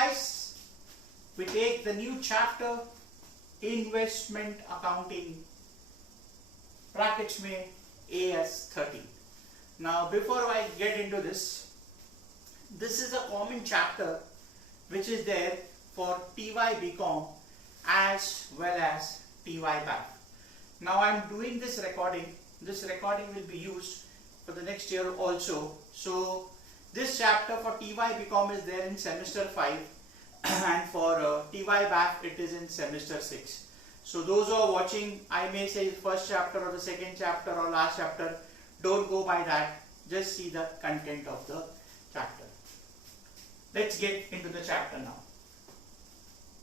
guys, we take the new chapter investment accounting brackets में AS13. Now before I get into this is a common chapter which is there for TYBCom as well as TYBAF. Now I am doing this recording. This recording will be used for the next year also. So this chapter for TYBCom is there in semester 5 and for TYBAF it is in semester 6. So those who are watching, I may say first chapter or the second chapter or last chapter, don't go by that, just see the content of the chapter. Let's get into the chapter now.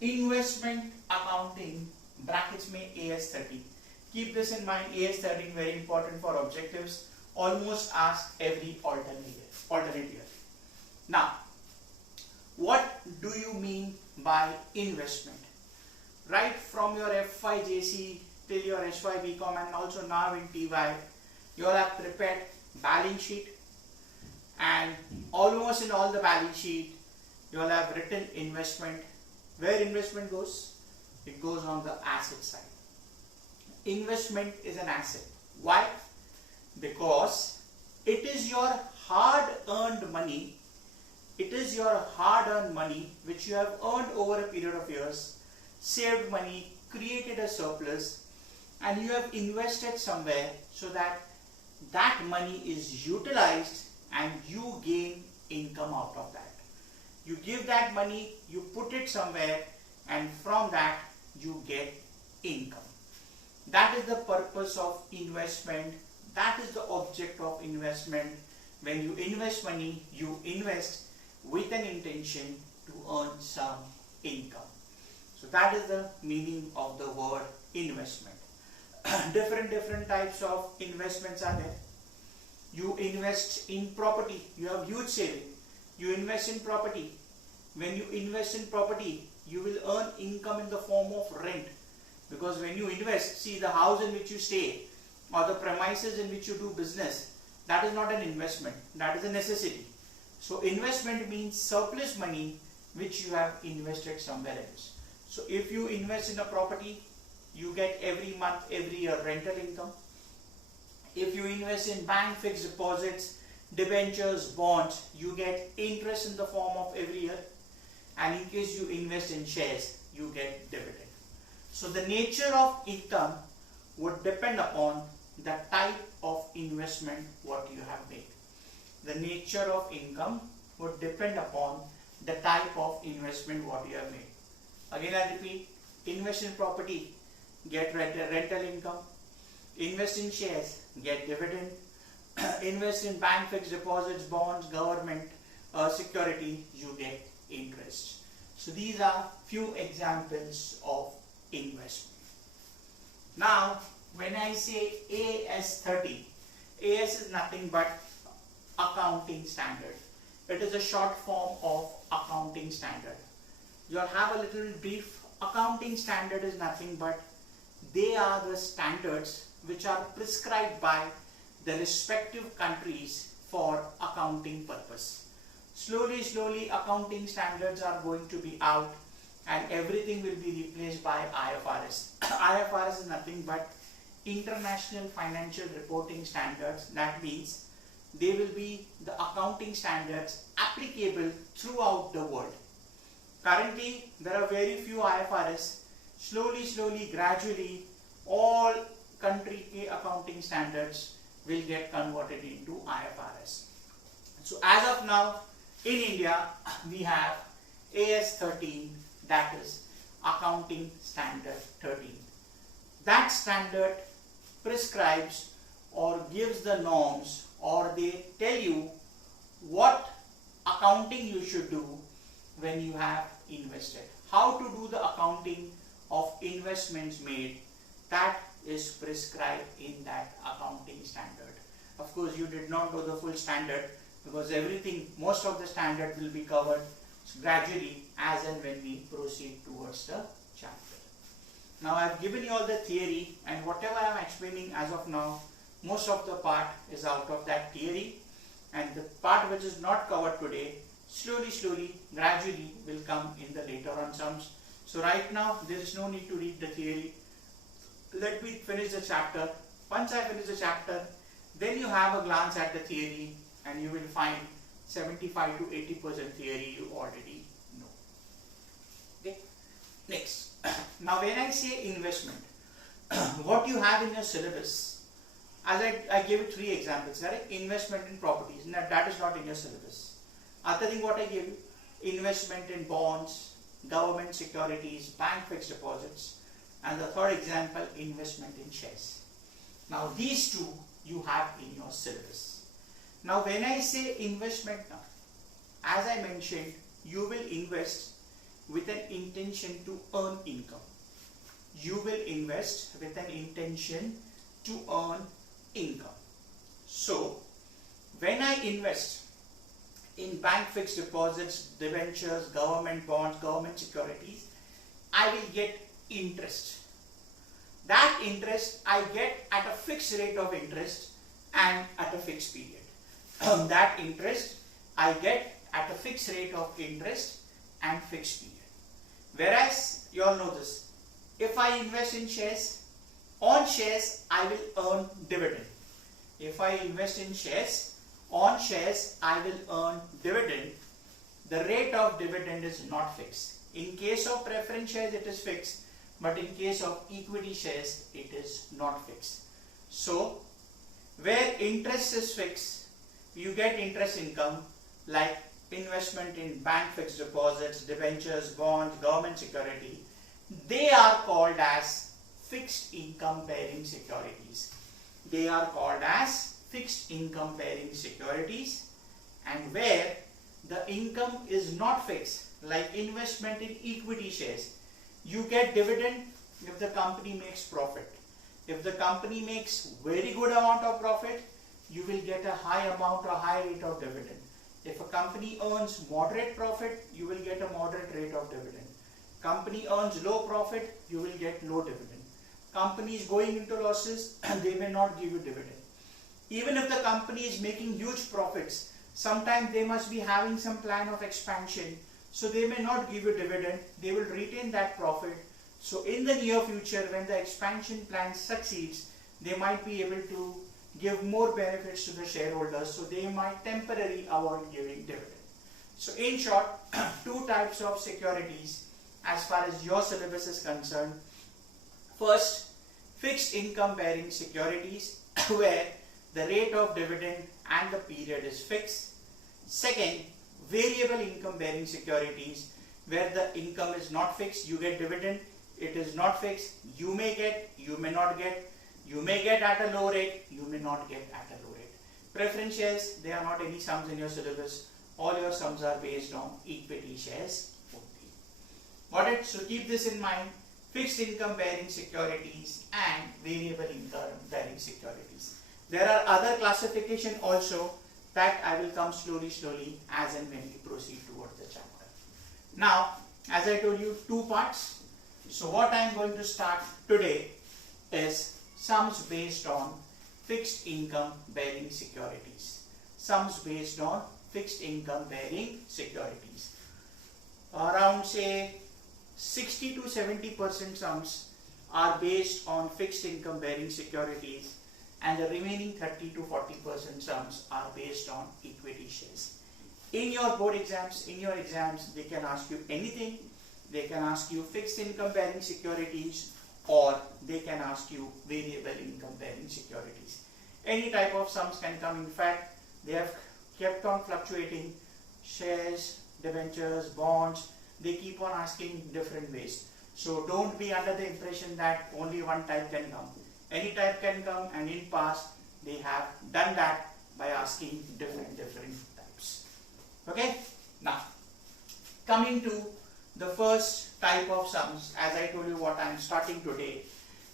Investment accounting brackets में AS13. Keep this in mind, AS13 very important for objectives, almost asked every alternate year. Now, what do you mean by investment? Right from your FYJC till your TYBCom and also now in TY, you all have prepared balance sheet, and almost in all the balance sheet you all have written investment. Where investment goes? It goes on the asset side. Investment is an asset. Why? Because it is your hard-earned money. It is your hard-earned money which you have earned over a period of years, saved money, created a surplus, and you have invested somewhere so that that money is utilized and you gain income out of that. You give that money, you put it somewhere, and from that you get income. That is the purpose of investment. That is the object of investment. When you invest money, you invest with an intention to earn some income. So that is the meaning of the word investment. Different types of investments are there. You invest in property. You have huge saving. You invest in property. When you invest in property, you will earn income in the form of rent. Because when you invest, see the house in which you stay or the premises in which you do business, that is not an investment. That is a necessity. So investment means surplus money which you have invested somewhere else. So if you invest in a property, you get every month, every year rental income. If you invest in bank fixed deposits, debentures, bonds, you get interest in the form of every year. And in case you invest in shares, you get dividend. So the nature of income would depend upon the type of investment what you have made. The nature of income would depend upon the type of investment what you have made. Again I repeat, invest in property, get rental income. Invest in shares, get dividend. Invest in bank fixed deposits, bonds, government security, you get interest. So these are few examples of investment. Now when I say AS13, AS is nothing but accounting standard. It is a short form of accounting standard. You all have a little brief. Accounting standard is nothing but they are the standards which are prescribed by the respective countries for accounting purpose. Slowly accounting standards are going to be out and everything will be replaced by IFRS. IFRS is nothing but International Financial Reporting Standards. That means they will be the accounting standards applicable throughout the world. Currently there are very few IFRS. Slowly, gradually all country accounting standards will get converted into IFRS. So as of now in India we have AS13, that is Accounting Standard 13. That standard prescribes or gives the norms, or they tell you what accounting you should do when you have invested. How to do the accounting of investments made, that is prescribed in that accounting standard. Of course you did not know the full standard because everything, most of the standard will be covered gradually as and when we proceed towards the chapter. Now I have given you all the theory, and whatever I am explaining as of now, most of the part is out of that theory, and the part which is not covered today slowly, gradually will come in the later on sums. So right now there is no need to read the theory. Let me finish the chapter. Once I finish the chapter, then you have a glance at the theory and you will find 75 to 80% theory you already know. Okay. Next. Now when I say investment, what you have in your syllabus, as I gave you 3 examples, right? Investment in properties, that is not in your syllabus. Other thing what I gave you, investment in bonds, government securities, bank fixed deposits, and the third example, investment in shares. Now these 2 you have in your syllabus. Now when I say investment now, as I mentioned, you will invest with an intention to earn income. You will invest with an intention to earn income. So when I invest in bank fixed deposits, debentures, government bonds, government securities, I will get interest. That interest I get at a fixed rate of interest and at a fixed period. That interest I get at a fixed rate of interest and fixed period. Whereas you all know this, if I invest in shares, on shares I will earn dividend. If I invest in shares, on shares I will earn dividend. The rate of dividend is not fixed. In case of preference shares it is fixed, but in case of equity shares it is not fixed. So where interest is fixed, you get interest income like investment in bank fixed deposits, debentures, bonds, government security. They are called as fixed income bearing securities. They are called as fixed income bearing securities. And where the income is not fixed, like investment in equity shares, you get dividend if the company makes profit. If the company makes very good amount of profit, you will get a high amount or high rate of dividend. If a company earns moderate profit, you will get a moderate rate of dividend. Company earns low profit, you will get low dividend. Company is going into losses, they may not give you dividend. Even if the company is making huge profits, sometimes they must be having some plan of expansion, so they may not give you dividend, they will retain that profit. So in the near future, when the expansion plan succeeds, they might be able to give more benefits to the shareholders, so they might temporarily avoid giving dividend. So in short, 2 types of securities as far as your syllabus is concerned. First, fixed income bearing securities where the rate of dividend and the period is fixed. Second, variable income bearing securities where the income is not fixed, you get dividend, it is not fixed, you may get, you may not get, you may get at a low rate, you may not get at a low rate. Preference shares, there are not any sums in your syllabus. All your sums are based on equity shares only. Got it? So keep this in mind. Fixed income bearing securities and variable income bearing securities. There are other classification also that I will come slowly as and when we proceed towards the chapter. Now, as I told you, 2 parts. So what I am going to start today is sums based on fixed income bearing securities. Sums based on fixed income bearing securities. Around say 60 to 70% sums are based on fixed income bearing securities, and the remaining 30 to 40% sums are based on equity shares. In your board exams, they can ask you anything. They can ask you fixed income bearing securities, or they can ask you variable income bearing securities. Any type of sums can come. In fact, they have kept on fluctuating. Shares, debentures, bonds, they keep on asking different ways. So don't be under the impression that only one type can come. Any type can come, and in past they have done that by asking different types. Okay? Now, coming to the first type of sums, as I told you what I am starting today,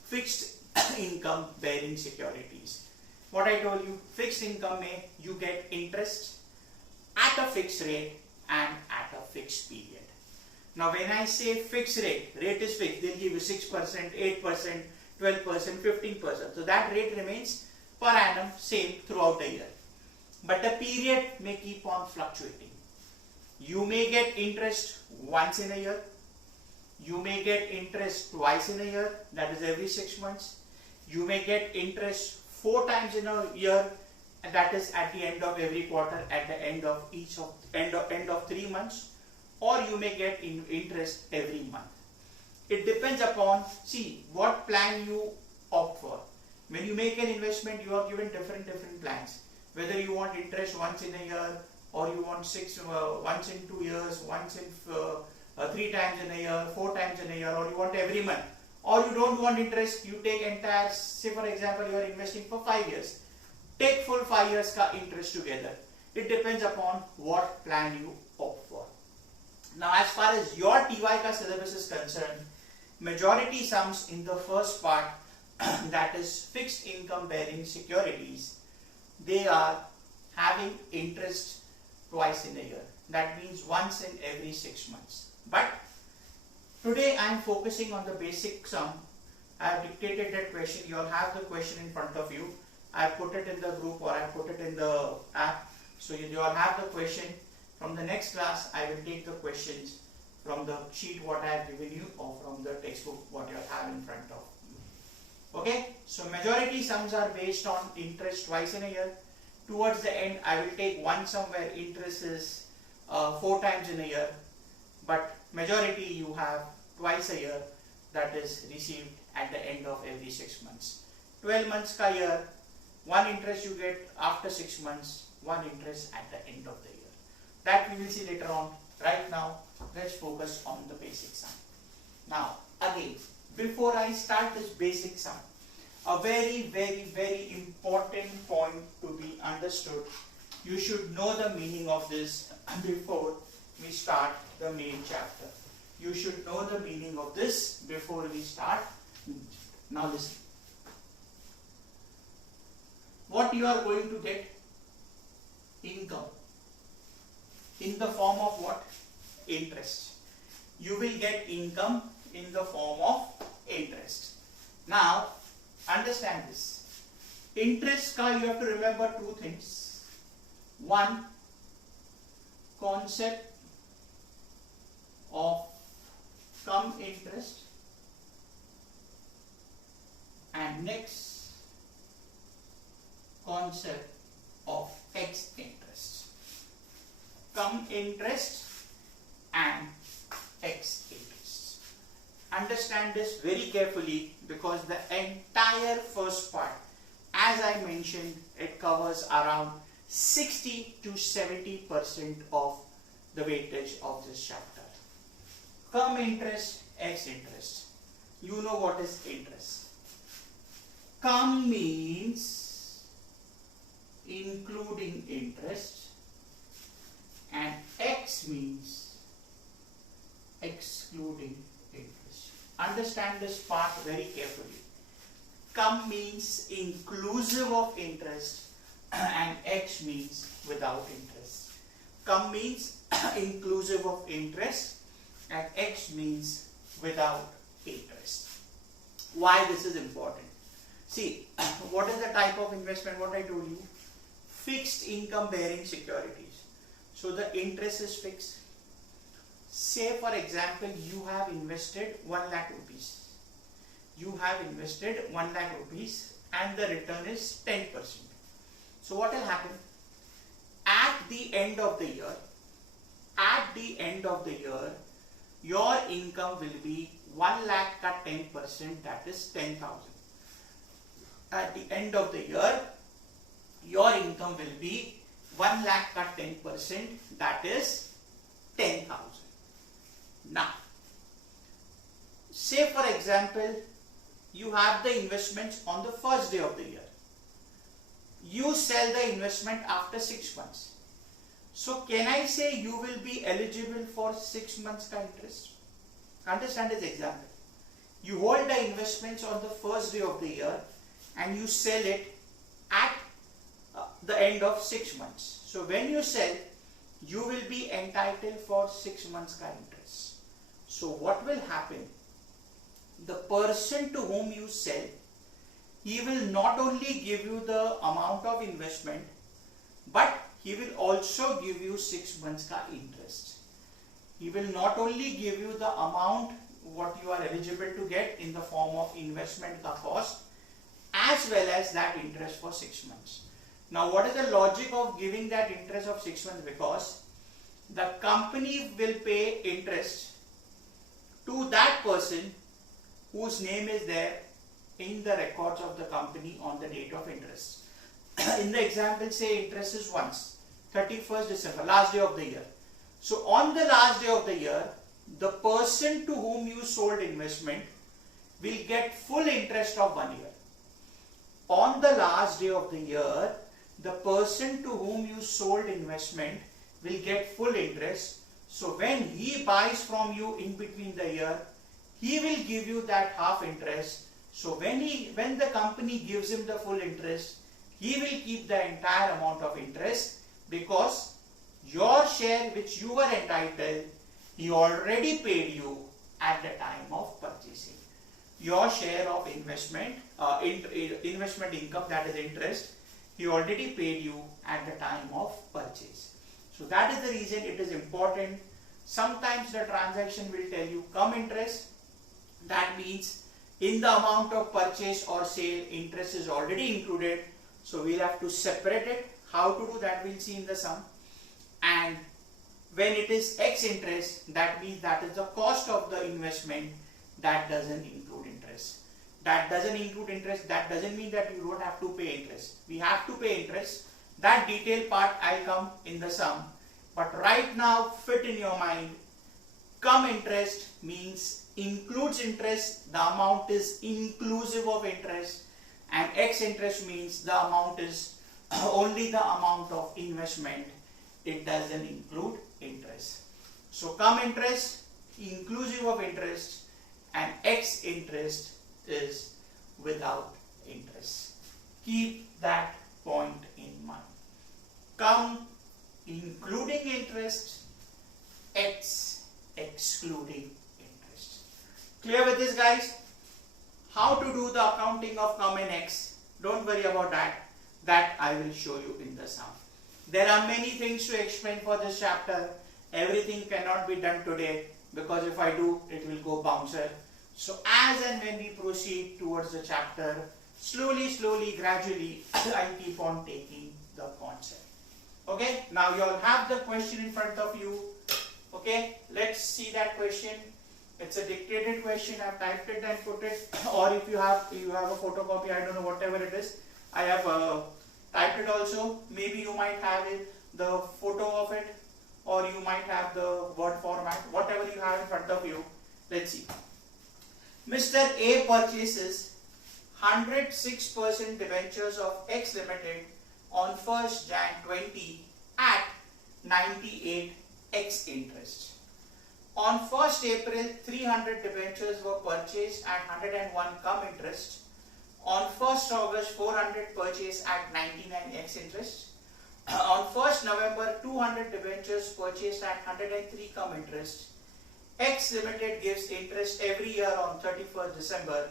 fixed income bearing securities. What I told you, fixed income may you get interest at a fixed rate and at a fixed period. Now when I say fixed rate is fixed, they'll give you 6%, 8%, 12%, 15%. So that rate remains per annum same throughout the year. But the period may keep on fluctuating. You may get interest once in a year. You may get interest twice in a year, that is every 6 months. You may get interest 4 times in a year, and that is at the end of every quarter, at the end of end of 3 months, or you may get interest every month. It depends upon, see, what plan you opt for. When you make an investment, you are given different plans. Whether you want interest once in a year, or you want once in 2 years, once in 3 times in a year, 4 times in a year, or you want every month, or you don't want interest, you take entire, say for example, you are investing for 5 years. Take full 5 years ka interest together. It depends upon what plan you opt for. Now, as far as your TY ka syllabus is concerned, majority sums in the first part, that is fixed income bearing securities, they are having interest twice in a year. That means once in every 6 months. But today I am focusing on the basic sum. I have dictated that question. You all have the question in front of you. I have put it in the group, or I have put it in the app. So you all have the question. From the next class, I will take the questions from the sheet what I have given you, or from the textbook what you have in front of you. Okay. So majority sums are based on interest twice in a year. Towards the end, I will take one sum where interest is 4 times in a year, but majority you have twice a year, that is received at the end of every 6 months. 12 months ka year, one interest you get after 6 months, one interest at the end of the year. That we will see later on. Right now, let's focus on the basic sum. Now, again, before I start this basic sum, a very important point to be understood. You should know the meaning of this before we start the main chapter. You should know the meaning of this before we start. Now listen. What you are going to get? Income. In the form of what? Interest. You will get income in the form of interest. Now, understand this. Interest ka you have to remember 2 things. One, concept of cum interest, and next, concept of ex interest. Cum interest and ex interest. Understand this very carefully, because the entire first part, as I mentioned, it covers around 60 to 70% of the weightage of this chapter. Cum interest, ex interest. You know what is interest. Cum means including interest, and ex means excluding interest. Understand this part very carefully. Cum means inclusive of interest, and ex means without interest. Cum means inclusive of interest, and ex means without interest. Why this is important? See, what is the type of investment? What I told you? Fixed income bearing securities. So the interest is fixed. Say for example, you have invested 1 lakh rupees. You have invested 1 lakh rupees and the return is 10%. So what will happen? At the end of the year, your income will be 1 lakh ka 10%, that is 10,000. At the end of the year, your income will be 1 lakh ka 10%, that is 10,000. Now, say for example, you have the investments on the first day of the year. You sell the investment after 6 months. So can I say you will be eligible for 6 months ka interest? Understand this example. You hold the investments on the first day of the year and you sell it at the end of 6 months. So when you sell, you will be entitled for 6 months ka interest. So what will happen? The person to whom you sell, he will not only give you the amount of investment, but he will also give you 6 months ka interest. He will not only give you the amount what you are eligible to get in the form of investment ka cost, as well as that interest for 6 months. Now what is the logic of giving that interest of 6 months? Because the company will pay interest to that person whose name is there in the records of the company on the date of interest. In the example, say interest is once, 31st December, last day of the year. So on the last day of the year, the person to whom you sold investment will get full interest of 1 year. On the last day of the year, the person to whom you sold investment will get full interest. So when he buys from you in between the year, he will give you that half interest. So when the company gives him the full interest, he will keep the entire amount of interest, because your share which you were entitled, he already paid you at the time of purchasing. Your share of investment income, that is interest, he already paid you at the time of purchase. So that is the reason it is important. Sometimes the transaction will tell you come interest. That means in the amount of purchase or sale, interest is already included. So we'll have to separate it. How to do that we'll see in the sum. And when it is X interest, that means that is the cost of the investment. That doesn't include interest. That doesn't include interest. That doesn't mean that you don't have to pay interest. We have to pay interest. That detailed part I'll come in the sum. But right now, fit in your mind, come interest means includes interest. The amount is inclusive of interest. And X interest means the amount is only the amount of investment. It doesn't include interest. So come interest, inclusive of interest, and X interest is without interest. Keep that point in mind. Come including interest, X excluding interest. Clear with this, guys? How to do the accounting of come and X? Don't worry about that. That I will show you in the sum. There are many things to explain for this chapter. Everything cannot be done today, because if I do, it will go bouncer. So as and when we proceed towards the chapter, slowly, gradually, I keep on taking the concept. Okay, now you all have the question in front of you. Okay, let's see that question. It's a dictated question. I've typed it and put it, or if you have a photocopy, I don't know, whatever it is, I have typed it also. Maybe you might have the photo of it, or you might have the word format, whatever you have in front of you. Let's see. Mr. A purchases 106% debentures of X Limited on 1st Jan 20 at 98 X interest. On 1st April, 300 debentures were purchased at 101 cum interest. On 1st August, 400 purchased at 99 X interest. On 1st November, 200 debentures purchased at 103 cum interest. X Limited gives interest every year on 31st December,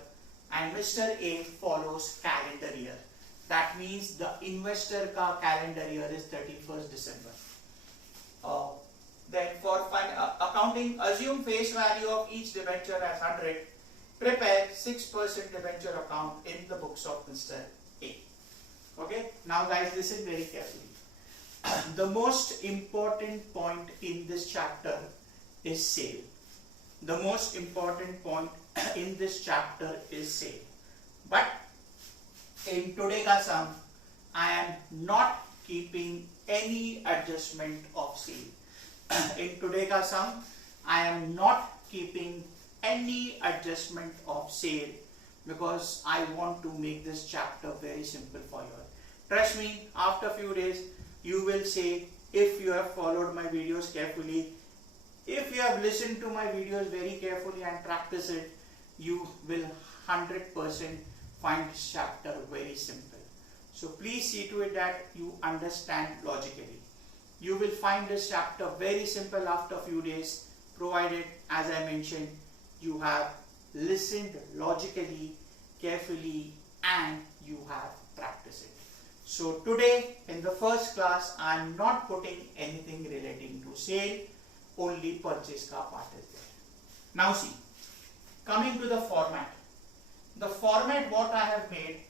and Mr. A follows calendar year. That means the investor ka calendar year is 31st December. Then for accounting, assume face value of each debenture as 100. Prepare 6% debenture account in the books of Mr. A. Okay. Now guys, listen very carefully. The most important point in this chapter is sale. The most important point in this chapter is sale. But in today's sum, I am not keeping any adjustment of sale. In today's sum, I am not keeping any adjustment of sale, because I want to make this chapter very simple for you. Trust me, after a few days, you will say, if you have followed my videos carefully, if you have listened to my videos very carefully and practice it, you will 100% find this chapter very simple. So please see to it that you understand logically. You will find this chapter very simple after a few days, provided, as I mentioned, you have listened logically, carefully, and you have practiced it. So today in the first class I am not putting anything relating to sale, only purchase ka part is there. Now see, coming to the format. The format what I have made,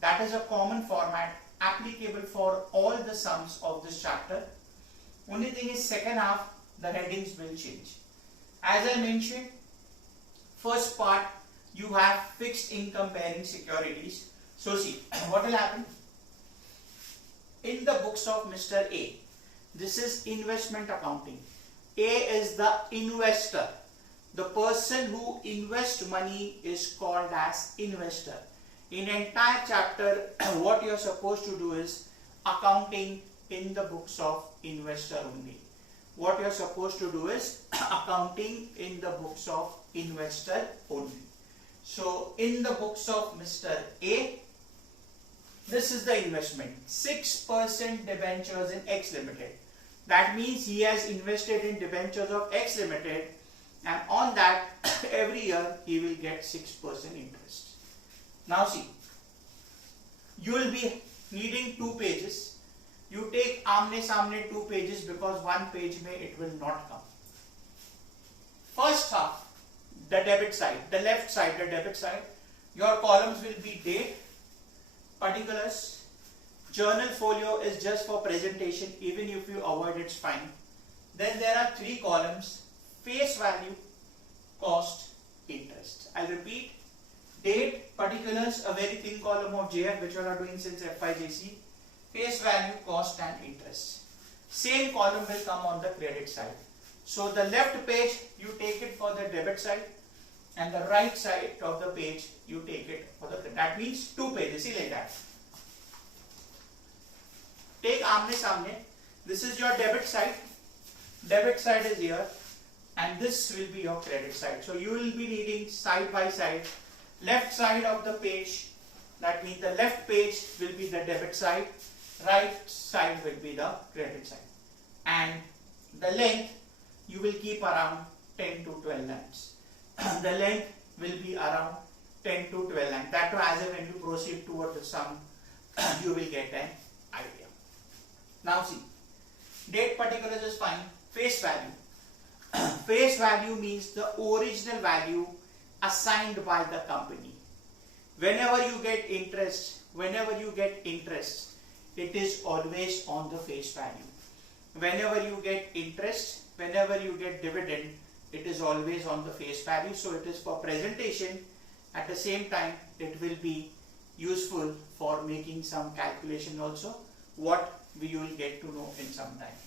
that is a common format applicable for all the sums of this chapter. Only thing is second half the headings will change. As I mentioned, first part you have fixed income bearing securities. So see, what will happen? In the books of Mr. A, this is investment accounting. A is the investor. The person who invests money is called as investor. In entire chapter, what you are supposed to do is accounting in the books of investor only. What you are supposed to do is accounting in the books of investor only. So in the books of Mr. A, this is the investment, 6% debentures in X Limited. That means he has invested in debentures of X Limited, and on that every year he will get 6% interest. Now see, you will be needing 2 pages. You take आमने सामने 2 pages because 1 page में it will not come. First half, the debit side, the left side, the debit side, your columns will be date, particulars, journal folio is just for presentation, even if you avoid it's fine. Then there are 3 columns, face value, cost, interest. I'll repeat, date, particulars, a very thin column of JF which we are doing since FIJC, face value, cost and interest. Same column will come on the credit side. So the left page you take it for the debit side and the right side of the page you take it for the credit. That means 2 pages, see like that. Take आमने सामने, this is your debit side is here, and this will be your credit side. So you will be needing side by side, left side of the page, that means the left page will be the debit side, right side will be the credit side, and the length you will keep around 10 to 12 lines. The length will be around 10 to 12 lines. That too, as when you proceed towards the sum, you will get an idea. Now see, date, particulars is fine. Face value. Face value means the original value assigned by the company. Whenever you get interest, it is always on the face value. Whenever you get interest, whenever you get dividend, it is always on the face value. So it is for presentation. At the same time, it will be useful for making some calculation also, what we will get to know in some time.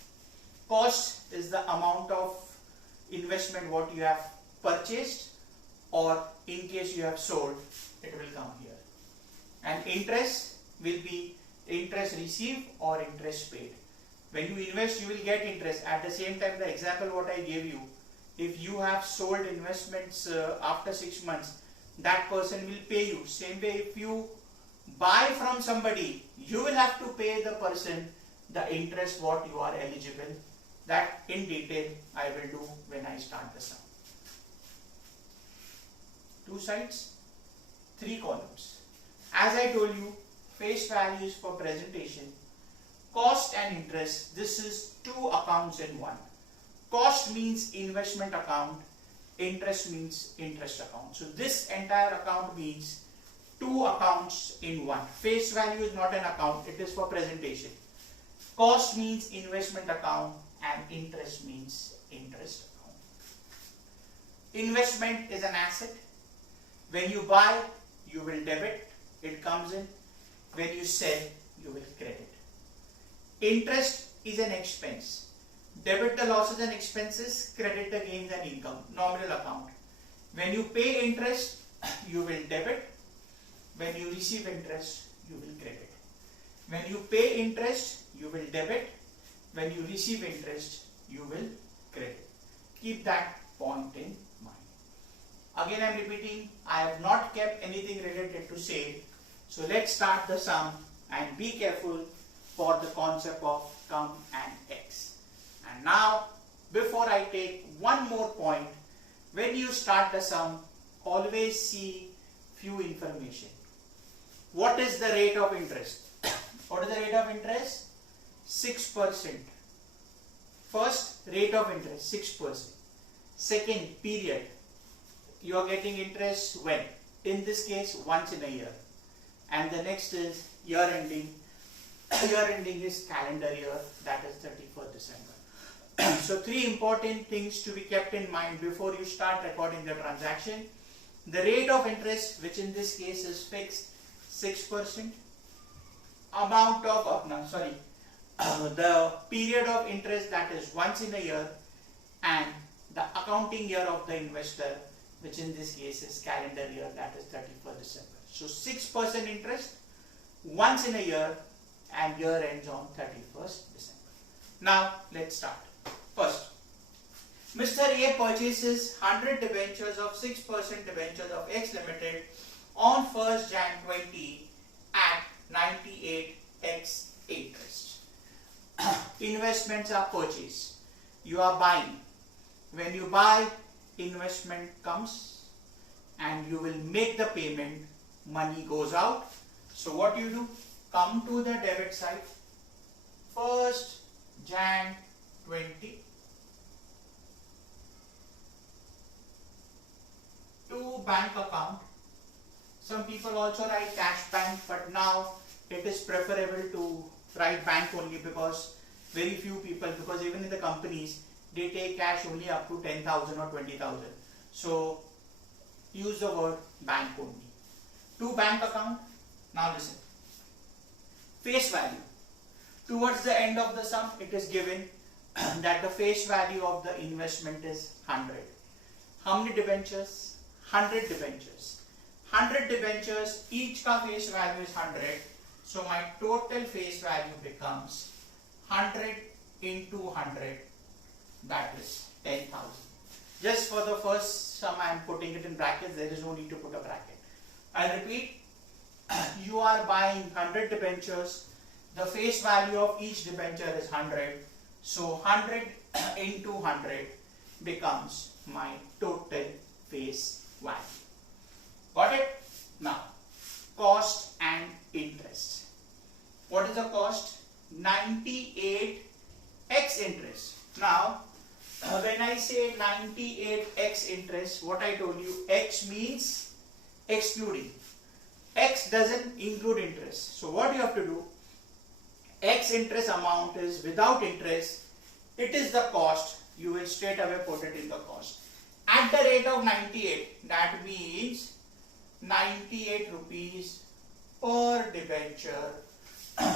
Cost is the amount of investment what you have purchased, or in case you have sold, it will come here. And interest will be interest received or interest paid. When you invest, you will get interest. At the same time, the example what I gave you, if you have sold investments after 6 months, that person will pay you. Same way, if you buy from somebody, you will have to pay the person the interest what you are eligible. That in detail I will do when I start the sum. 2 sides, 3 columns. As I told you, face value is for presentation. Cost and interest, this is 2 accounts in one. Cost means investment account, interest means interest account. So this entire account means 2 accounts in one. Face value is not an account, it is for presentation. Cost means investment account and interest means interest account. Investment is an asset. When you buy, you will debit, it comes in. When you sell, you will credit. Interest is an expense. Debit the losses and expenses, credit the gains and income, nominal account. When you pay interest, you will debit. When you receive interest, you will credit. When you pay interest, you will debit. When you receive interest, you will credit. Keep that point in mind. Again I am repeating, I have not kept anything related to sale. So let's start the sum and be careful for the concept of come and X. And now, before I take one more point, when you start the sum, always see few information. What is the rate of interest? What is the rate of interest? 6%. First, rate of interest 6%. Second, period. You are getting interest when? In this case, once in a year. And the next is year ending. Year ending is calendar year, that is 31st December. So 3 important things to be kept in mind before you start recording the transaction. The rate of interest, which in this case is fixed 6%. Amount of, the period of interest, that is once in a year, and the accounting year of the investor, which in this case is calendar year, that is 31st December. So 6% interest once in a year, and year ends on 31st December. Now let's start. First, Mr. A purchases 100 debentures of 6% debentures of X Limited on 1st Jan 20 at 98x interest. Investments are purchased. You are buying. When you buy, investment comes and you will make the payment, money goes out. So what you do? Come to the debit side, 1st Jan 20 to bank account. Some people also write cash bank, but now it is preferable to write bank only, because very few people, because even in the companies they take cash only up to 10,000 or 20,000. So use the word bank only. To bank account. Now listen. Face value. Towards the end of the sum, it is given that the face value of the investment is 100. How many debentures? 100 debentures. 100 debentures, each ka face value is 100. So my total face value becomes 100 into 100, that is 10,000. Just for the first sum I am putting it in brackets, there is no need to put a bracket. I repeat, you are buying 100 debentures, the face value of each debenture is 100, so 100 into 100 becomes my total face value. Got it? Now, cost and interest. What is the cost? 98x interest. Now, when I say 98x interest, what I told you, x means excluding. X doesn't include interest. So what you have to do, X interest amount is without interest, it is the cost, you will straight away put it in the cost. At the rate of 98, that means 98 rupees per debenture.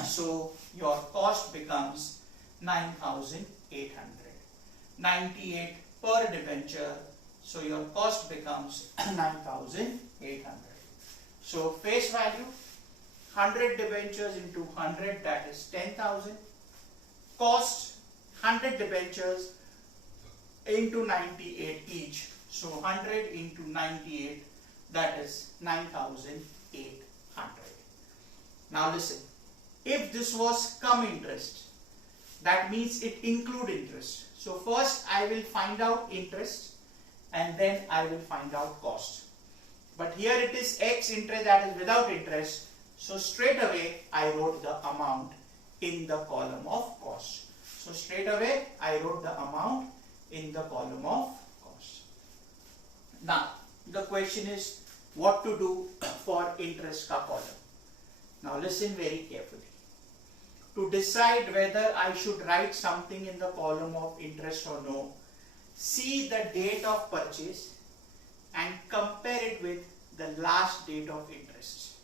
So your cost becomes 9,800. 98 per debenture, so your cost becomes 9,800. So face value, 100 debentures into 100, that is 10,000. Cost, 100 debentures into 98 each. So 100 into 98, that is 9,800. Now listen, if this was cum interest, that means it include interest. So first I will find out interest and then I will find out cost. But here it is X interest, that is without interest. So straight away I wrote the amount in the column of cost. So straight away I wrote the amount in the column of cost. Now the question is what to do for interest ka column. Now listen very carefully. To decide whether I should write something in the column of interest or no, see the date of purchase and compare it with the last date of interest.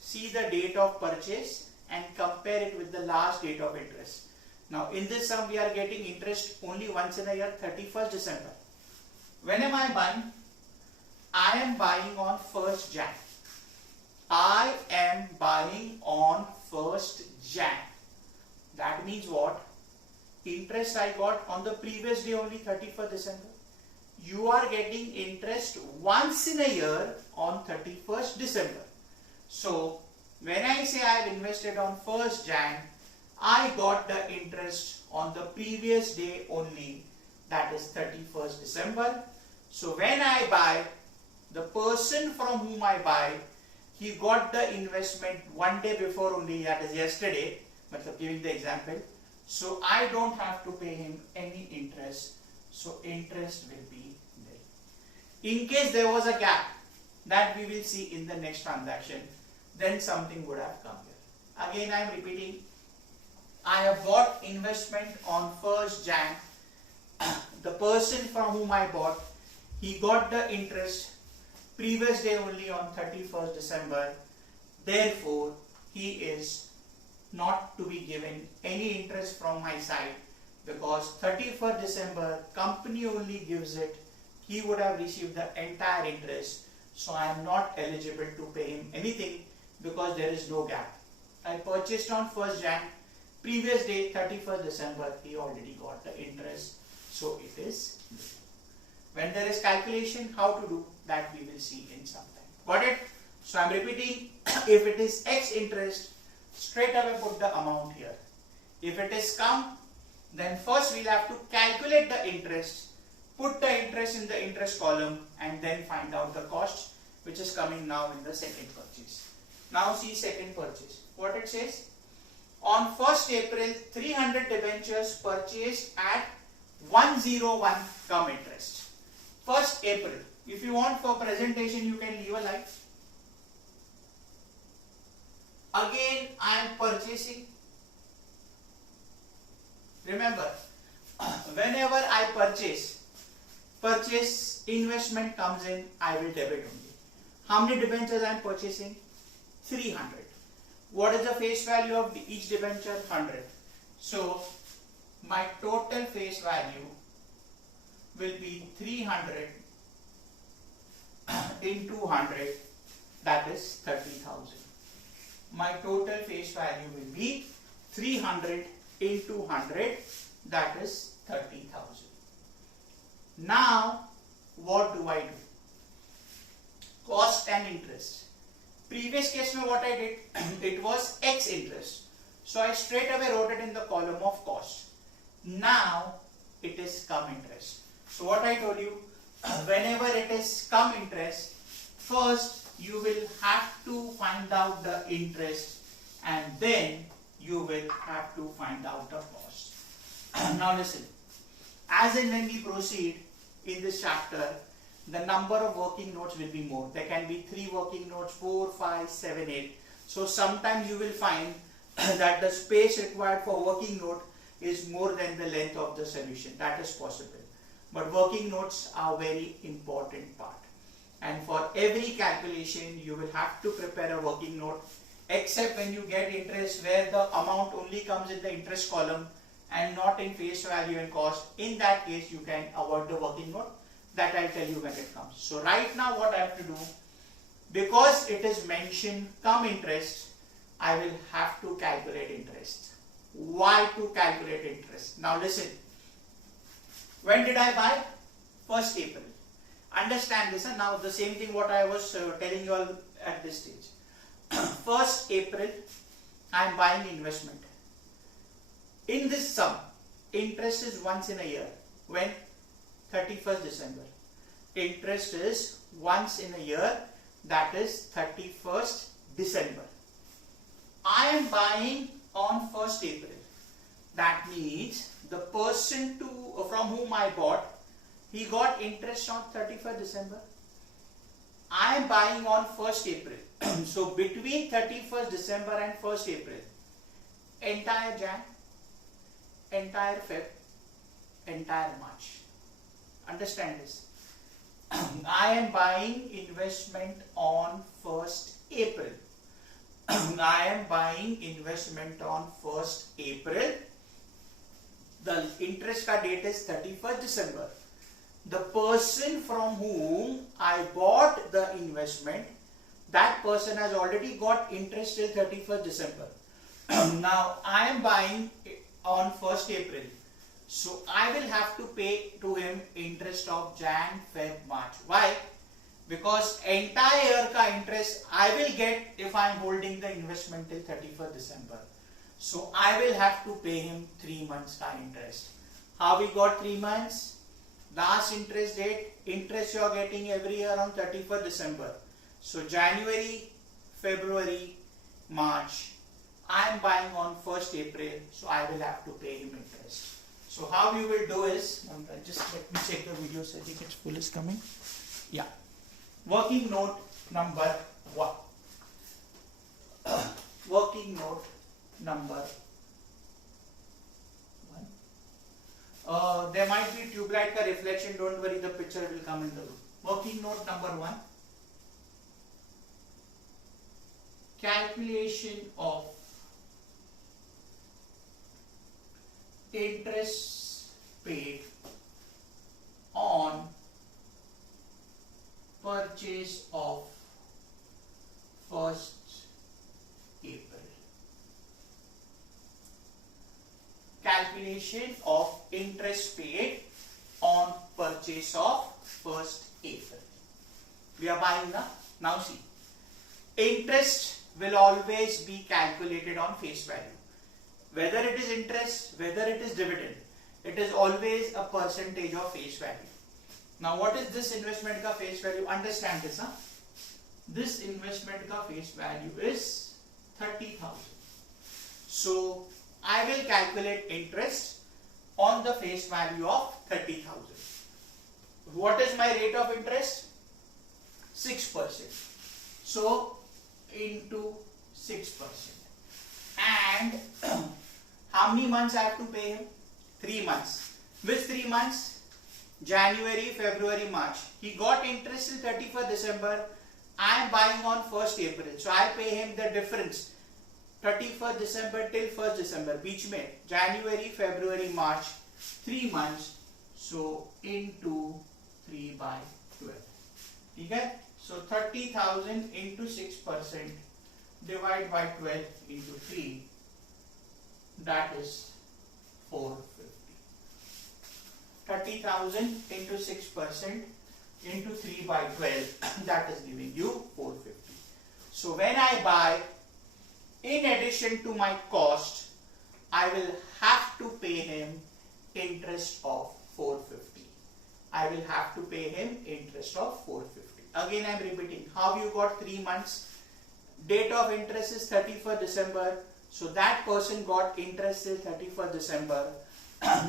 See the date of purchase and compare it with the last date of interest. Now in this sum we are getting interest only once in a year, 31st December. When am I buying? I am buying on 1st Jan. I am buying on 1st Jan. That means what? Interest I got on the previous day only, 31st December. You are getting interest once in a year on 31st December. So when I say I have invested on 1st Jan, I got the interest on the previous day only, that is 31st December. So when I buy, the person from whom I buy, he got the investment 1 day before only, that is yesterday, matlab giving the example. So I don't have to pay him any interest. So interest will be there. In case there was a gap that we will see in the next transaction, then something would have come here. Again I am repeating, I have bought investment on 1st Jan. The person from whom I bought, he got the interest previous day only on 31st December. Therefore, he is not to be given any interest from my side, because 31st December company only gives it. He would have received the entire interest. So I am not eligible to pay him anything because there is no gap. I purchased on 1st Jan. Previous day 31st December, he already got the interest. So it is zero. When there is calculation, how to do that we will see in some time. Got it? So I am repeating, if it is X interest, straight away put the amount here. If it is come, then first we will have to calculate the interest, put the interest in the interest column, and then find out the cost, which is coming now in the second purchase. Now see second purchase. What it says? On 1st April, 300 debentures purchased at 101 come interest. 1st April. If you want for presentation, you can leave a line. Again, I am purchasing. Remember, whenever I purchase investment comes in, I will debit only. How many debentures I am purchasing? 300. What is the face value of each debenture? 100. So my total face value will be 300 into 100, that is 30,000. My total face value will be 300 into 100, that is 30,000. Now what do I do? Cost and interest. Previous case में what I did, it was X interest. So I straight away wrote it in the column of cost. Now it is come interest. So what I told you, whenever it is come interest, first you will have to find out the interest and then you will have to find out the cost. Now listen, as and when we proceed in this chapter, the number of working notes will be more. There can be 3 working notes, 4, 5, 7, 8. So sometimes you will find that the space required for working note is more than the length of the solution. That is possible. But working notes are very important part. And for every calculation, you will have to prepare a working note, except when you get interest where the amount only comes in the interest column and not in face value and cost. In that case, you can avoid the working note. That I'll tell you when it comes. So right now what I have to do, because it is mentioned come interest, I will have to calculate interest. Why to calculate interest? Now listen, when did I buy? 1st April. Understand this, and now the same thing what I was telling you all at this stage. 1st April, I am buying investment. In this sum, interest is once in a year. When? 31st December. Interest is once in a year, that is 31st December. I am buying on 1st April. That means the person from whom I bought, he got interest on 31st December. I am buying on 1st April. So between 31st December and 1st April, entire Jan, entire Feb, entire March. Understand this. I am buying investment on 1st April. I am buying investment on 1st April. The interest ka date is 31st December. The person from whom I bought the investment, that person has already got interest till 31st December. Now I am buying on 1st April. So I will have to pay to him interest of Jan, Feb, March. Why? Because entire year ka interest I will get if I am holding the investment till 31st December. So I will have to pay him 3 months ka interest. How we got 3 months? Last interest date, interest you are getting every year on 31st December. So January, February, March. I am buying on 1st April, so I will have to pay him interest. So how you will do is, just let me check the video, so I think it's full is coming. Yeah. Working note number 1. Working note number 1. There might be tube light ka reflection, don't worry, the picture will come in the room. Working note number 1. Calculation of interest paid on purchase of 1st April. Calculation of interest paid on purchase of 1st April. We are buying now. Now see, interest will always be calculated on face value. Whether it is interest, whether it is dividend, it is always a percentage of face value. Now what is this investment ka face value? Understand this, huh? This investment ka face value is 30,000. So I will calculate interest on the face value of 30,000. What is my rate of interest? 6%. So into 6%. And how many months I have to pay him? 3 months. Which 3 months? January, February, March. He got interest till 31st December. I am buying on 1st April. So I pay him the difference. 31st December till 1st December. Beach mein January, February, March. 3 months. So into 3 by 12. Okay? So 30,000 into 6%. Divide by 12 into 3, that is 450. 30,000 into 6% into 3 by 12, that is giving you 450. So when I buy, in addition to my cost, I will have to pay him interest of 450. I will have to pay him interest of 450. Again I am repeating, how you got 3 months? Date of interest is 31st December. So that person got interest till 31st December.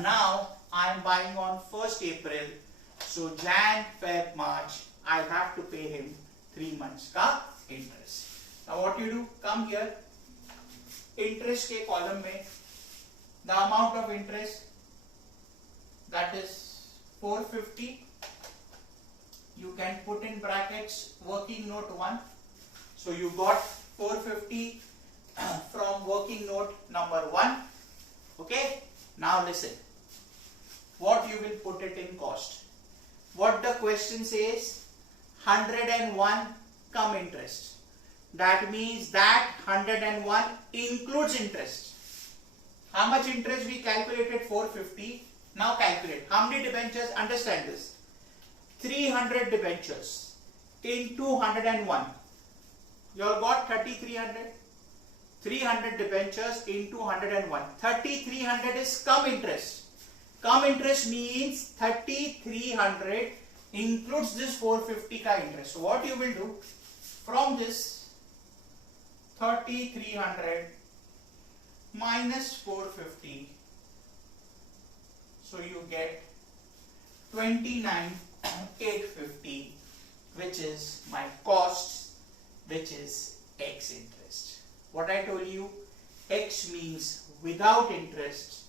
Now I am buying on 1st April. So Jan, Feb, March, I have to pay him 3 months ka interest. Now what you do? Come here. Interest ke column mein, the amount of interest, that is 450. You can put in brackets working note 1. So you got 450 from working note number 1. Okay. Now listen. What you will put it in cost. What the question says, 101 come interest. That means that 101 includes interest. How much interest we calculated? 450. Now calculate. How many debentures? Understand this. 300 debentures into 101. You all got 3,300. 300 debentures into 101. 3,300 is come interest. Come interest means 3,300 includes this 450 ka interest. So what you will do? From this 3,300 minus 450. So you get 29,850, which is my costs, which is X interest. What I told you, X means without interest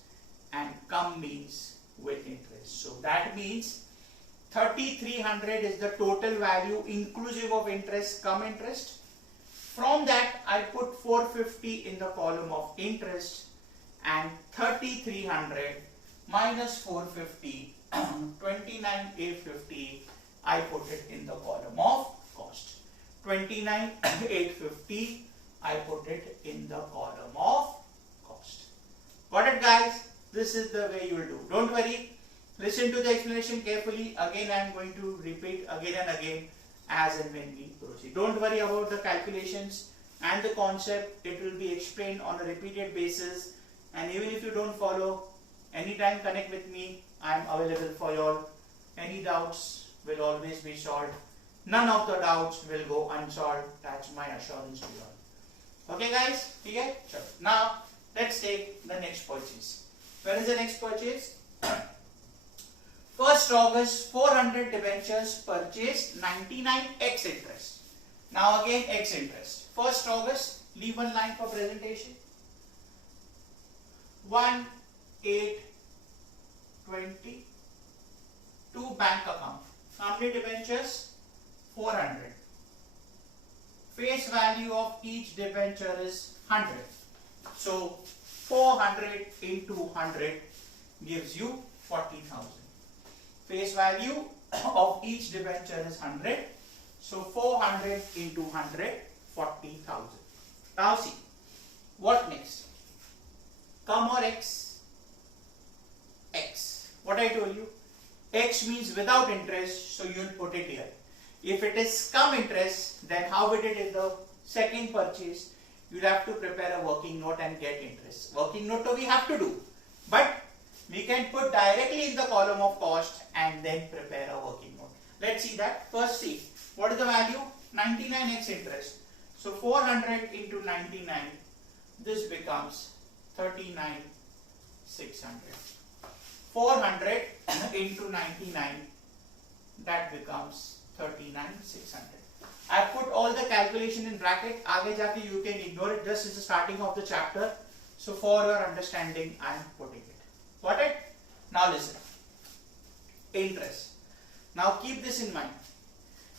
and come means with interest. So that means 3,300 is the total value inclusive of interest, come interest. From that I put 450 in the column of interest and 3,300 minus 450, 29,850, I put it in the column of cost. 29,850, I put it in the column of cost. Got it, guys? This is the way you will do. Don't worry. Listen to the explanation carefully. Again, I am going to repeat again and again as and when we proceed. Don't worry about the calculations and the concept. It will be explained on a repeated basis. And even if you don't follow, anytime connect with me. I am available for you all. Any doubts will always be solved. none of the doubts will go unsolved. That's my assurance to you all. Okay guys, okay? Sure. Now let's take the next purchase. When is the next purchase? 1st August, 400 debentures purchased, 99 X interest. Now again X interest. 1st August, leave one line for presentation. 1/8/20 to bank account. How many debentures? 400. Face value of each debenture is 100. So 400 into 100 gives you 40,000. Face value of each debenture is 100. So 400 into 100, 40,000. Now see, what next? Come or X? X. What I told you? X means without interest, so you will put it here. If it is come interest, then how we did in the second purchase? You will have to prepare a working note and get interest. Working note we have to do, but we can put directly in the column of cost and then prepare a working note. Let's see that. First see, what is the value? 99x interest. So 400 into 99, this becomes 39,600. 400 into 99, that becomes 39,600. I put all the calculation in bracket. Aage jaake you can ignore it. Just is the starting of the chapter. So for your understanding, I am putting it. Got it? Now listen. Interest. Now keep this in mind.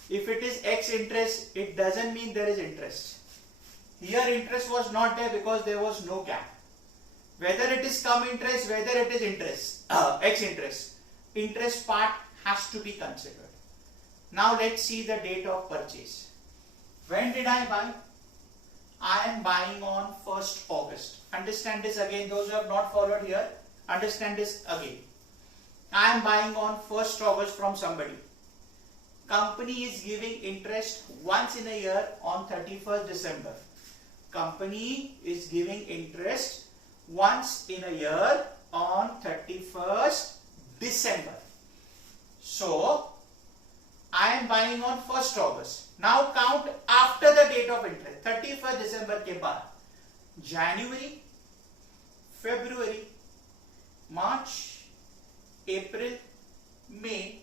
If it is X interest, it doesn't mean there is interest. Here interest was not there because there was no gap. Whether it is come interest, whether it is interest, X interest, interest part has to be considered. Now let's see the date of purchase. When did I buy? I am buying on 1st August. Understand this again, those who have not followed here, understand this again. I am buying on 1st August from somebody. Company is giving interest once in a year on 31st December. Company is giving interest once in a year on 31st December. So, I am buying on 1st August. Now count after the date of interest. 31st December के बाद January, February, March, April, May,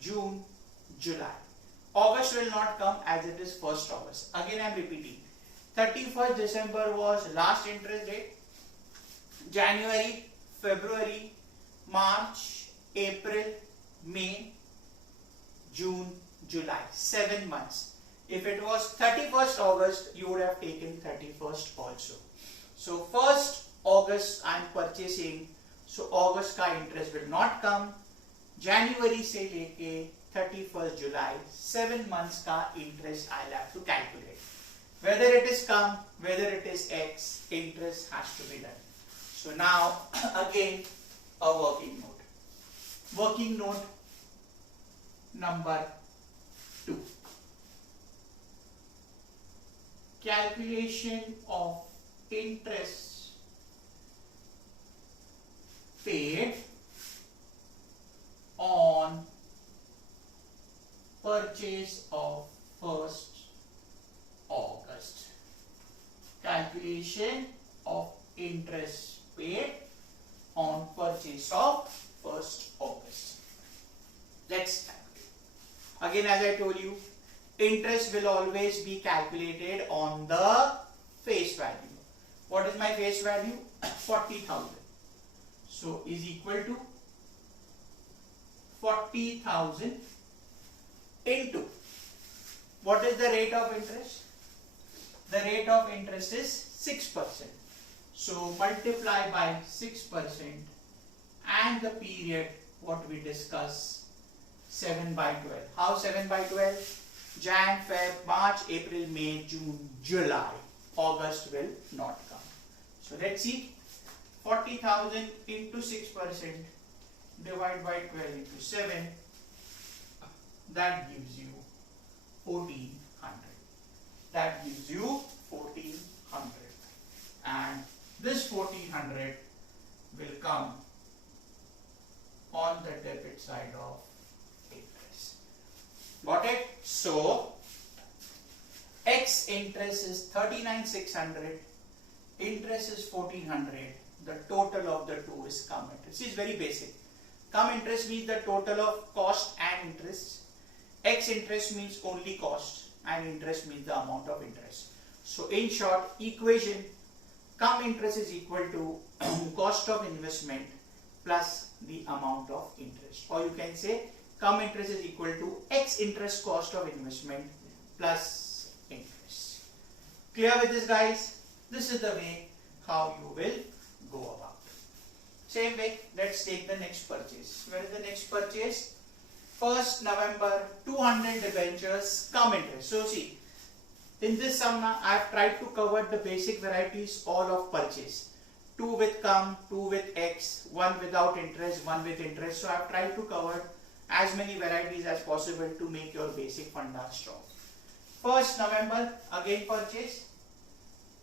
June, July. August will not come as it is 1st August. Again I am repeating. 31st December was last interest date. January, February, March, April, May, June, July. 7 months. If it was 31st August, you would have taken 31st also. So 1st August I am purchasing. So August ka interest will not come. January se leke 31st July, 7 months ka interest I will have to calculate. Whether it is come, whether it is X, interest has to be done. So now again a working note. Working note number 2. Calculation of interest paid on purchase of 1st August. Calculation of interest paid on purchase of 1st August. Let's calculate. Again, as I told you, interest will always be calculated on the face value. What is my face value? 40,000. So is equal to 40,000 into, what is the rate of interest? The rate of interest is 6%. So multiply by 6% and the period what we discuss 7 by 12. How 7 by 12? Jan, Feb, March, April, May, June, July. August will not come. So let's see. 40,000 into 6% divided by 12 into 7. That gives you 1400. That gives you 1400. And this 1400 will come on the debit side of interest. Got it? So X interest is 39,600, interest is 1,400. The total of the two is cum interest. This is very basic. Cum interest means the total of cost and interest. X interest means only cost and interest means the amount of interest. So in short, equation cum interest is equal to cost of investment plus the amount of interest, or you can say cum interest is equal to X interest cost of investment plus interest. Clear with this, guys? This is the way how you will go about. Same way, let's take the next purchase. Where is the next purchase? 1st November, 200 debentures cum interest. So see, in this sum I have tried to cover the basic varieties all of purchase. 2 with cum, 2 with X, 1 without interest, 1 with interest. So I have tried to cover as many varieties as possible to make your basic funda strong. 1st November, again purchase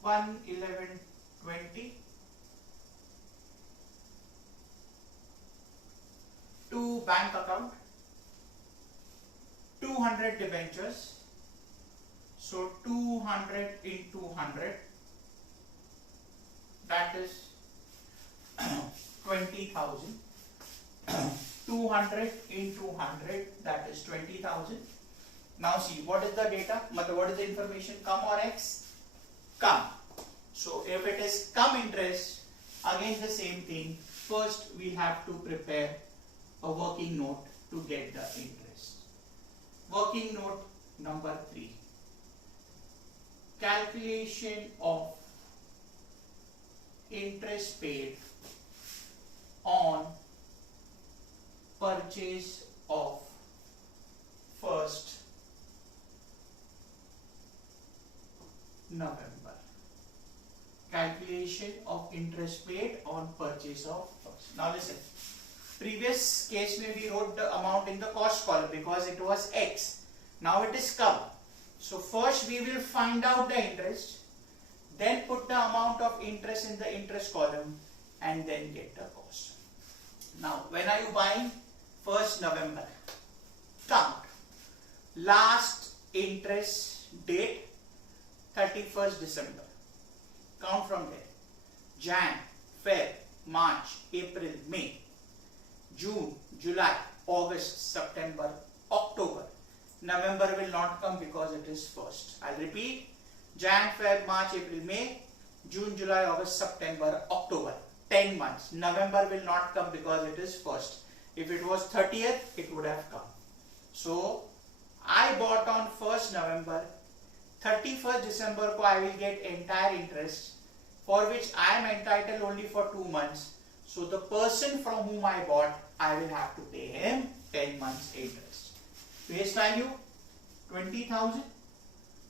1/11/20. 2 bank account, 200 debentures. So 200 into 100, that is 20,000. 200 into 100, that is 20,000. Now see, what is the data? What is the information? Cum or X? Cum. So if it is cum interest, again the same thing. First we have to prepare a working note to get the interest. Working note number 3. Calculation of interest paid on purchase of 1st November. Calculation of interest paid on purchase of 1st. Now listen. Previous case में we wrote the amount in the cost column because it was X. Now it is cum. So first we will find out the interest, then put the amount of interest in the interest column and then get the cost. Now when are you buying? 1st November. Count. Last interest date 31st December. Count from there. Jan, Feb, March, April, May, June, July, August, September, October. November will not come because it is 1st. I'll repeat. Jan, Feb, March, April, May, June, July, August, September, October. 10 months. November will not come because it is 1st. If it was 30th, it would have come. So, I bought on 1st November. 31st December ko I will get entire interest, for which I am entitled only for 2 months. So, the person from whom I bought, I will have to pay him 10 months interest. Face value 20,000.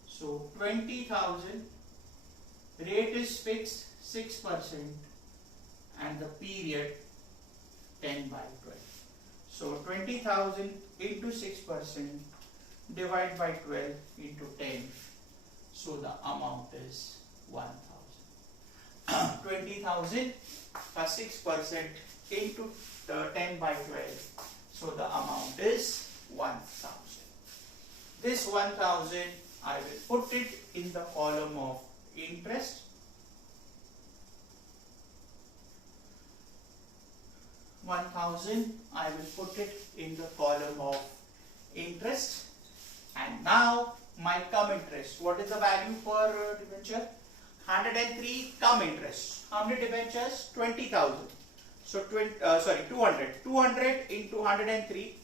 So 20,000, rate is fixed 6% and the period 10 by 12. So 20,000 into 6% divided by 12 into 10. So the amount is 1,000. 20,000 plus 6% into 10 by 12. So the amount is 1,000. This 1,000 I will put it in the column of interest. 1,000 I will put it in the column of interest. And now my cum interest. What is the value per debenture? 103 cum interest. How many debentures? 20,000. So 200. 200 into 103.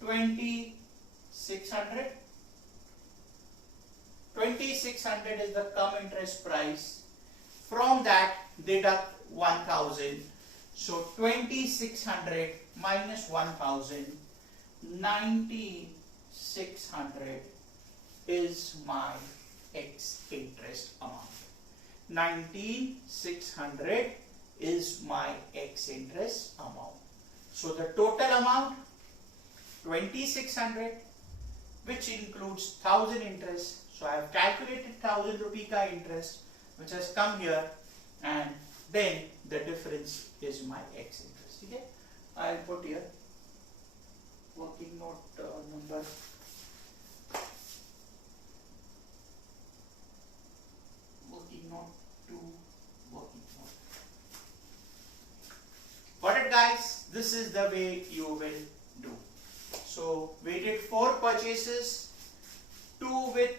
2,600. 2,600 is the cum interest price. From that deduct 1,000. So 2,600 minus 1,000. 9,600 is my X interest amount. 19,600 is my X interest amount. So the total amount 2,600, which includes 1,000 interest. So I have calculated 1,000 rupee ka interest, which has come here, and then the difference is my X interest. Okay, I'll put here working note number This is the way you will do. So weighted 4 purchases, 2 with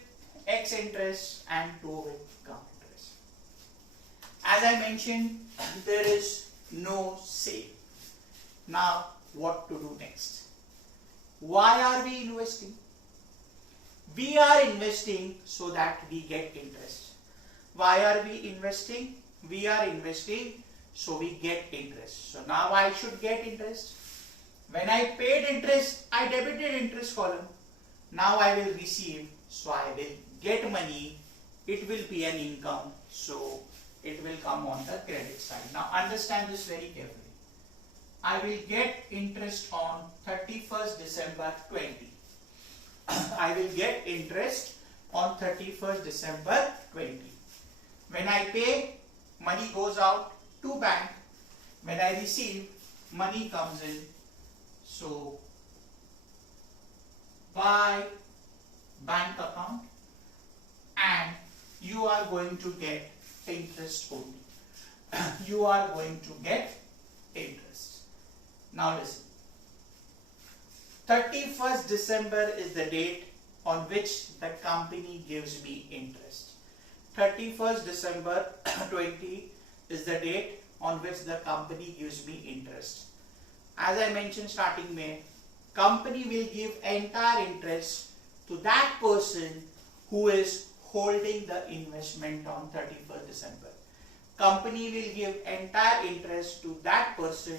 X interest and 2 with cum interest. As I mentioned, there is no sale. Now what to do next? Why are we investing? We are investing so that we get interest. Why are we investing? We are investing so we get interest. So now I should get interest. When I paid interest, I debited interest column. Now I will receive, so I will get money. It will be an income, so it will come on the credit side. Now understand this very carefully. I will get interest on 31st December 20. I will get interest on 31st December 20. When I pay, money goes out to bank. When I receive, money comes in. So by bank account, and you are going to get interest only. You are going to get interest. Now listen. 31st December is the date on which the company gives me interest. 31st December 20 is the date on which the company gives me interest. As I mentioned starting May, company will give entire interest to that person who is holding the investment on 31st December. Company will give entire interest to that person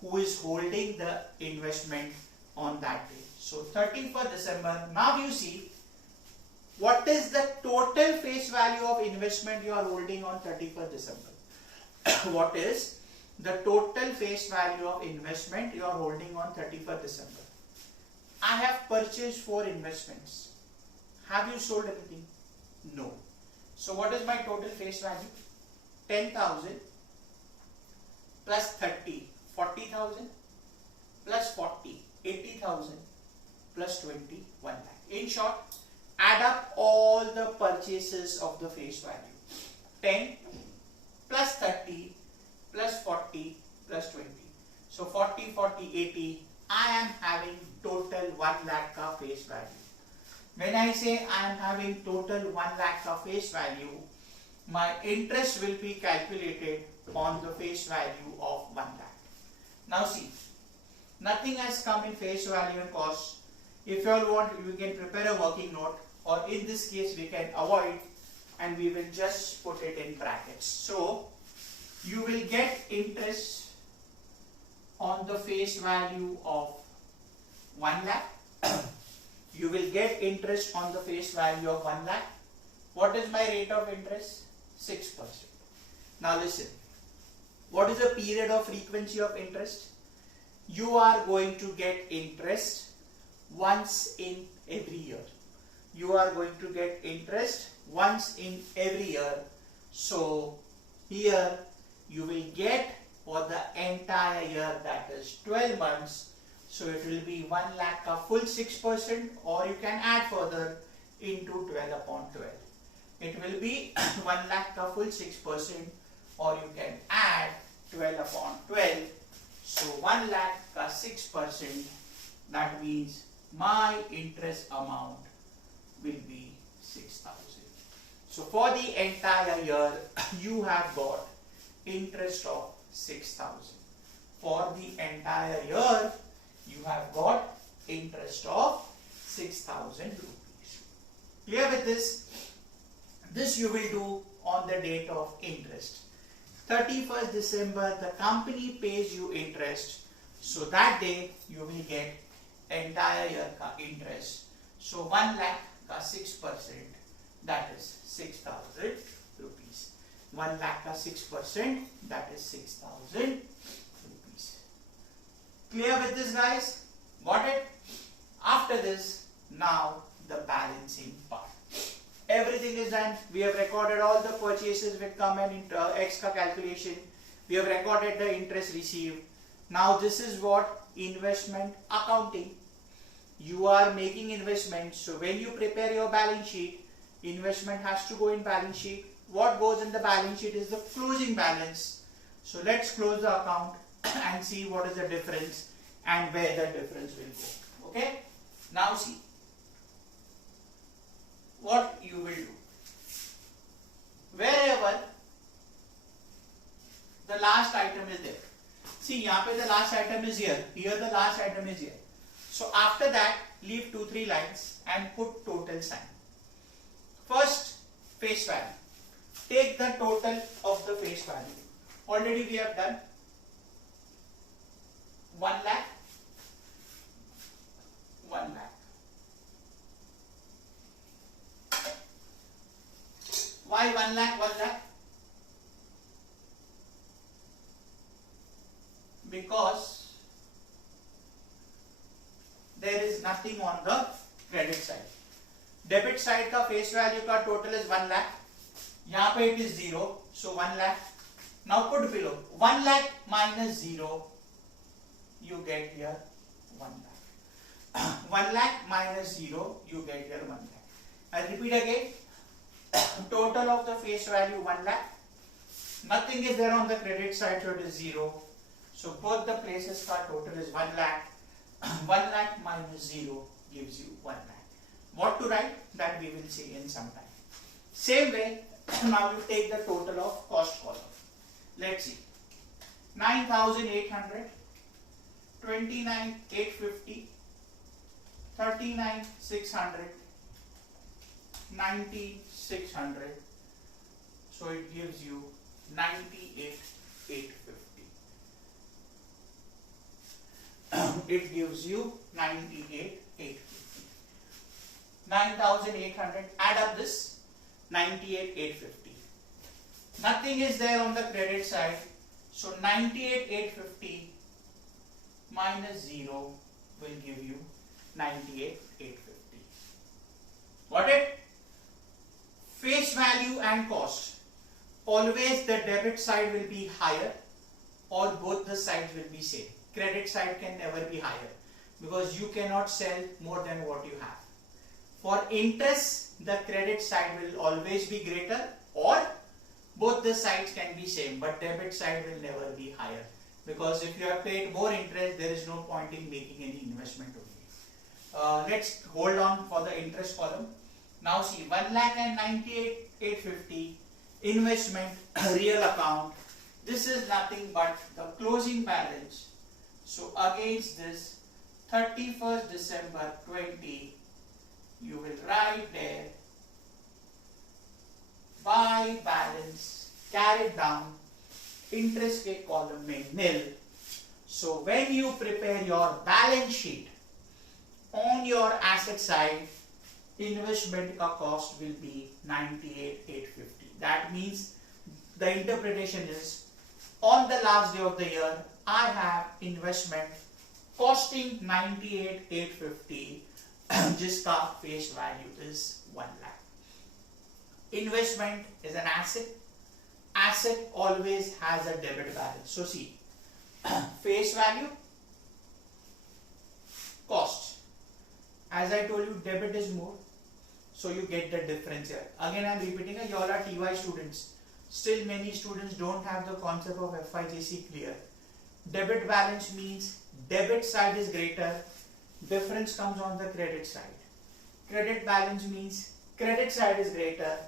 who is holding the investment on that day. So 31st December, now you see what is the total face value of investment you are holding on 31st December. What is the total face value of investment you are holding on 31st December? I have purchased 4 investments. Have you sold anything? No. So what is my total face value? 10,000 plus 30, 40,000 plus 40, 80,000 plus 20, 1 lakh. In short, add up all the purchases of the face value. 10 plus 30 plus 40 plus 20. So 40, 40, 80. I am having total 1 lakh ka face value. When I say I am having total 1 lakh ka face value, my interest will be calculated on the face value of 1 lakh. Now see, nothing has come in face value and cost. If you all want, you can prepare a working note, or in this case we can avoid and we will just put it in brackets. So you will get interest on the face value of 1 lakh. You will get interest on the face value of 1 lakh. What is my rate of interest? 6%. Now listen, what is the period of frequency of interest? You are going to get interest once in every year. You are going to get interest once in every year. So here you will get for the entire year, that is 12 months. So it will be 1 lakh ka full 6%, or you can add further into 12 upon 12. It will be 1 lakh ka full 6%, or you can add 12 upon 12. So 1 lakh ka 6%, that means my interest amount will be 6,000. So for the entire year, you have got interest of 6,000. For the entire year, you have got interest of 6,000 rupees. Clear with this? This you will do on the date of interest. 31st December, the company pays you interest. So that day, you will get entire year ka interest. So 1 lakh ka 6%, that is 6,000 rupees. 1 lakh ka 6%, that is 6,000 rupees. Clear with this, guys? Got it? After this, now the balancing part. Everything is done. We have recorded all the purchases with come and X ka calculation. We have recorded the interest received. Now this is what? Investment accounting. You are making investments. So when you prepare your balance sheet, investment has to go in balance sheet. What goes in the balance sheet is the closing balance. So let's close the account. and see what is the difference and where the difference will go. Okay? Now see what you will do. Wherever the last item is there. See, यहाँ पे the last item is here. Here the last item is here. So after that, leave 2-3 lines and put total sign. First, face value. Take the total of the face value. Already we have done 1 lakh. 1 lakh. Why 1 lakh? 1 lakh? Because there is nothing on the credit side. Debit side का face value का total is 1 lakh. यहाँ पे it is 0, so 1 lakh. Now put below 1 lakh minus 0. You get here 1 lakh. 1 lakh minus 0. You get here 1 lakh. I repeat again. Total of the face value 1 lakh. Nothing is there on the credit side, so it is 0. So both the places ka total is 1 lakh. 1 lakh minus 0 gives you 1 lakh. What to write? That we will see in some time. Same way, now you take the total of cost column. Let's see. 9,800, 29,850, 39,600, 90,600. So it gives you 98,850. It gives you 98,850. 9,800. Add up this 98,850. Nothing is there on the credit side, so 98,850 minus 0 will give you 98,850. Got it? Face value and cost. Always the debit side will be higher or both the sides will be same. Credit side can never be higher because you cannot sell more than what you have. For interest, the credit side will always be greater or both the sides can be same, but debit side will never be higher because if you have paid more interest, there is no point in making any investment only. Let's hold on for the interest column. Now see, 1,98,850 investment real account. This is nothing but the closing balance. So against this 31st December 20, you will write there by balance carried down interest के column में nil. So when you prepare your balance sheet on your asset side, investment का cost will be 98,850. That means the interpretation is on the last day of the year I have investment costing 98,850 जिसका face value is 1 lakh. Investment is an asset. Asset always has a debit balance. So see, face value, cost. As I told you, debit is more. So you get the difference here. Again, I am repeating, you all are TY students. Still many students don't have the concept of FIGC clear. Debit balance means debit side is greater, difference comes on the credit side. Credit balance means credit side is greater,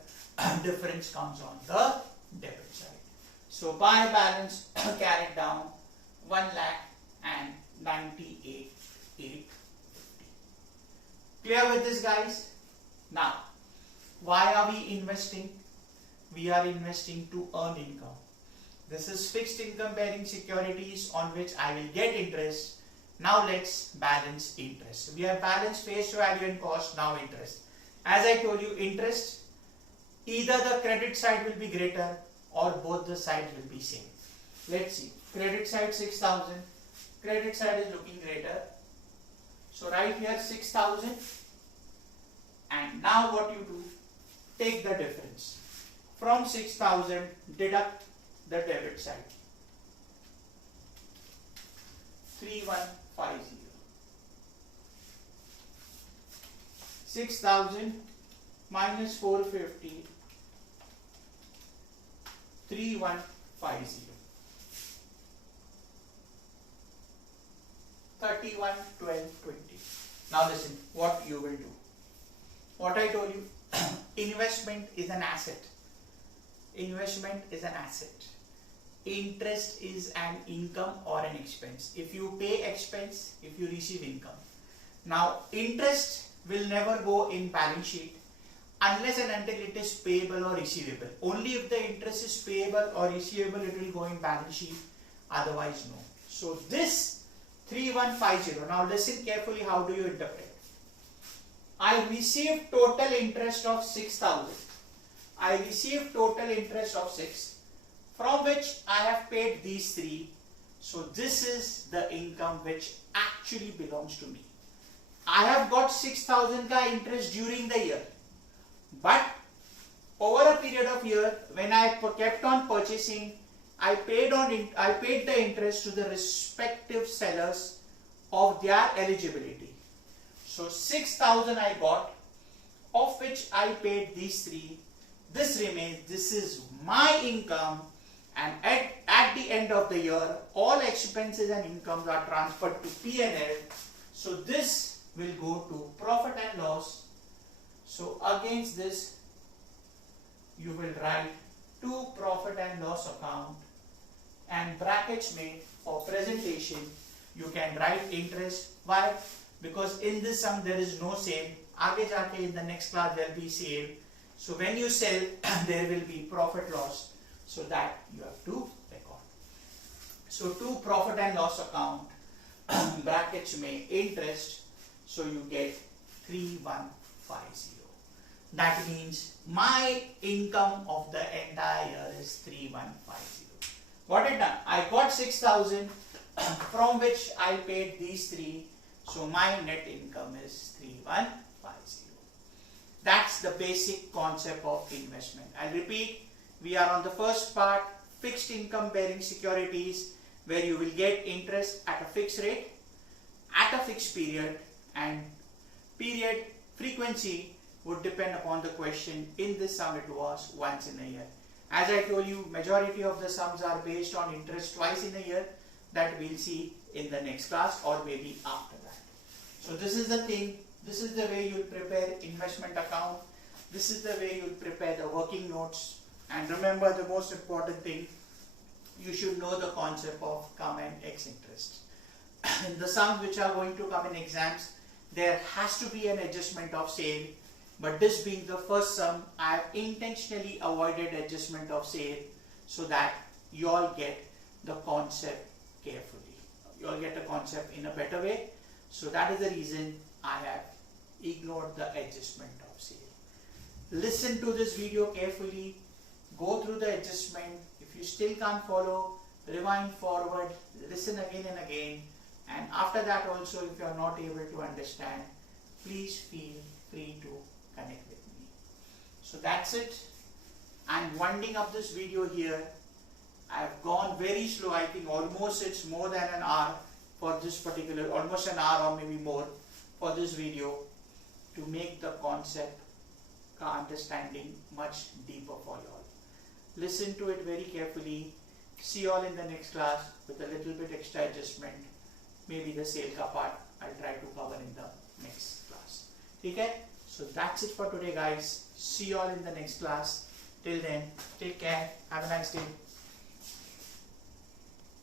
difference comes on the debit side. So by balance carried down 1,98,850. Clear with this, guys? Now, why are we investing? We are investing to earn income. This is fixed income bearing securities on which I will get interest. Now let's balance interest. We have balanced face value and cost, now interest. As I told you, interest, either the credit side will be greater or both the sides will be same. Let's see. Credit side 6,000. Credit side is looking greater. So right here 6,000. And now what you do? Take the difference. From 6,000, deduct the debit side. 3,150. 6,000 minus 450. 3,150. 31, 12, 20. Now listen, what you will do. What I told you, investment is an asset. Investment is an asset. Interest is an income or an expense. If you pay expense, if you receive income. Now, interest will never go in balance sheet unless and until it is payable or receivable. Only if the interest is payable or receivable, it will go in balance sheet. Otherwise, no. So, this 3150. Now, listen carefully. How do you interpret? I received total interest of 6,000. I received total interest of 6, from which I have paid these 3. So this is the income which actually belongs to me. I have got 6,000 ka interest during the year, but over a period of year, when I kept on purchasing, I paid the interest to the respective sellers of their eligibility. So 6,000 I got, of which I paid these 3. This remains, this is my income, and at the end of the year, all expenses and incomes are transferred to P&L. So this will go to profit and loss. So against this, you will write to profit and loss account, and brackets made for presentation. You can write interest. Why? Because in this sum there is no sale. Aage jaake in the next class there will be sale. So when you sell, there will be profit loss. So that you have to record. So to profit and loss account, brackets may interest. So you get 3150. That means my income of the entire year is 3150. What it done? I got 6,000, from which I paid these 3. So my net income is 3150. That's the basic concept of investment. I'll repeat, we are on the first part, fixed income bearing securities, where you will get interest at a fixed rate, at a fixed period, and period frequency would depend upon the question. In this sum it was once in a year. As I told you, majority of the sums are based on interest twice in a year. That we'll see in the next class or maybe after that. So this is the thing. This is the way you prepare investment account. This is the way you prepare the working notes. And remember, the most important thing, you should know the concept of come and X interest. In the sums which are going to come in exams, there has to be an adjustment of sale. But this being the first sum, I have intentionally avoided adjustment of sale so that you all get the concept carefully. You all get the concept in a better way. So that is the reason I have ignored the adjustment of sale. Listen to this video carefully. Go through the adjustment. If you still can't follow, rewind forward, listen again and again. And after that also, if you are not able to understand, please feel free to connect with me. So that's it. I'm winding up this video here. I've gone very slow. I think almost it's more than an hour for this particular, almost an hour or maybe more for this video, to make the concept understanding much deeper for you all. Listen to it very carefully. See you all in the next class with a little bit extra adjustment. Maybe the sale ka part I'll try to cover in the next class. Okay? So that's it for today, guys. See you all in the next class. Till then, take care. Have a nice day.